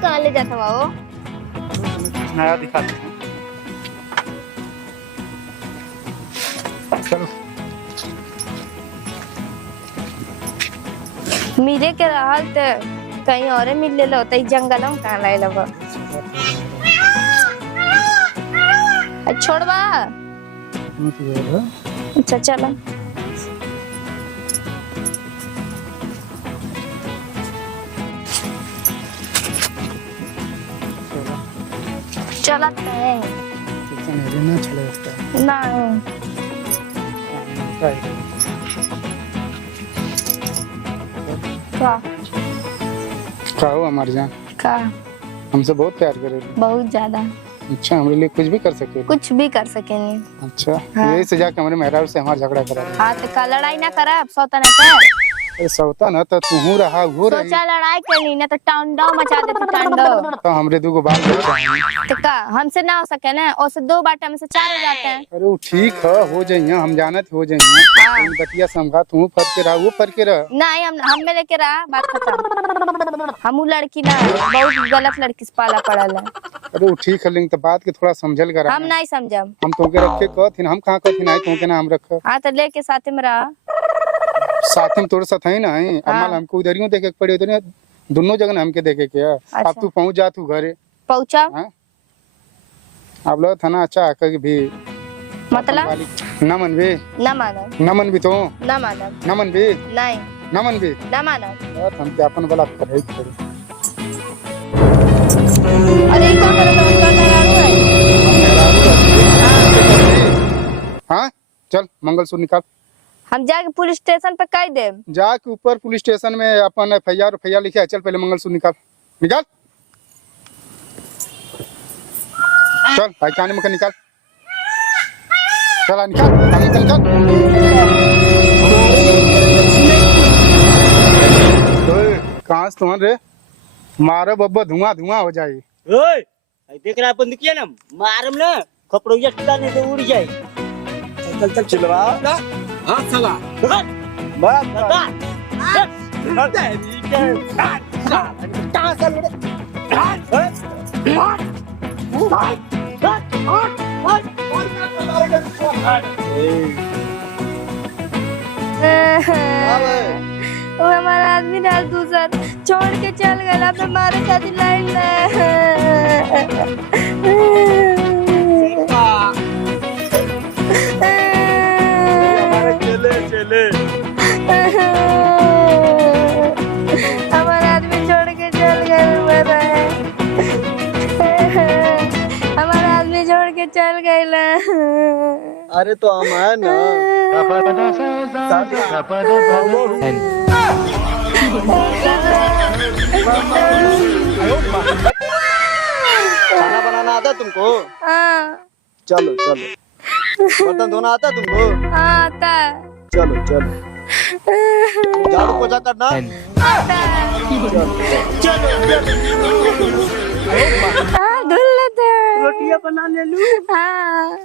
कहाँ ले जाता हुआ वो? नया दिखाते हैं। चलो मिले के रहल तो कहीं और मिल ले लो, तई जंगल में कहाँ लाए लो? छोड़वा। अच्छा चलो चलते हैं। नहीं क्या कहो हमारे जान का हमसे बहुत प्यार करे। बहुत ज्यादा। अच्छा हमारे लिए कुछ भी कर सके। कुछ भी कर सकेंगे। अच्छा हाँ। यही से जाके हमारे मेहरारू से हमारा झगड़ा करा। हाँ तो का लड़ाई ना करा सौता ना कर। अरे सौता ना तो तू रहा वो रही। सोचा लड़ाई करनी ना तो टांडव मचा देती टांडव। तो हमरे दो बाल बच्चा हैं। तो का हमसे ना हो सके ना, और से 2 बाटे हमसे 4 हो जाते हैं। अरे वो ठीक है हो जाइए, हम जानत हो जाइए। हाँ। बतिया समझा तू फर के रहा वो फर के रहा। नहीं हम में लेके रहा बात खत्म। हमू लड़की ना बहुत गलत लड़की से पाला पड़ल है। अरे वो ठीक है लेकिन तो बात के थोड़ा समझल करा। हम नहीं समझम। हम तुमके रखे कहथिन, हम कहाँ कहथिन आई तुमके ना हम रख। हाँ तो लेके साथ में रहा। साथ में तोड़ साथ है ना है। हाँ। अमल हमको उधरियों देखे पड़े उधर दोनों जगह हमके देखे के है। अच्छा। अब तू पहुंच जा तू घरे। पहुंचा अब लो थाना अच्छा आकर भी मतलब न मन भी न मानो न मन भी तो न मानो न मन भी नहीं न मन भी न मानो। हम क्या अपन वाला करे करे। अरे कौन हाँ चल मंगलसूत्र निकाल। हम जाके पुलिस स्टेशन पे कह दे। जाके ऊपर पुलिस स्टेशन में अपन एफआईआर लिखे। चल पहले मंगलसूत्र निकाल निकाल। चल भाई कान में निकाल। चल निकाल निकाल निकाल। कहाँ से तुम रे मारो बब्बा धुआं धुआं हो जाए। ओए देख रहा बंद किया ना मारम ना खपड़ोया टिका नहीं तो उड़ जाए। चल चल चिल्ला ना हां चला बड़ा बड़ा कहां चल रे वो हमारा आदमी डाल दूसर छोड़ के चल गया। अब हमारे साथ लाइन चले चले हमारा आदमी छोड़ के चल गया। हमारा आदमी छोड़ के चल गया। अरे तो हम है ना खाना बनाना आता तुमको? हाँ चलो चलो बर्तन धोना आता तुमको? हाँ आता है। चलो चलो झाड़ू पोछा करना आता है। चलो हाँ धुल लेते हैं। रोटियां बना ले लूं। हाँ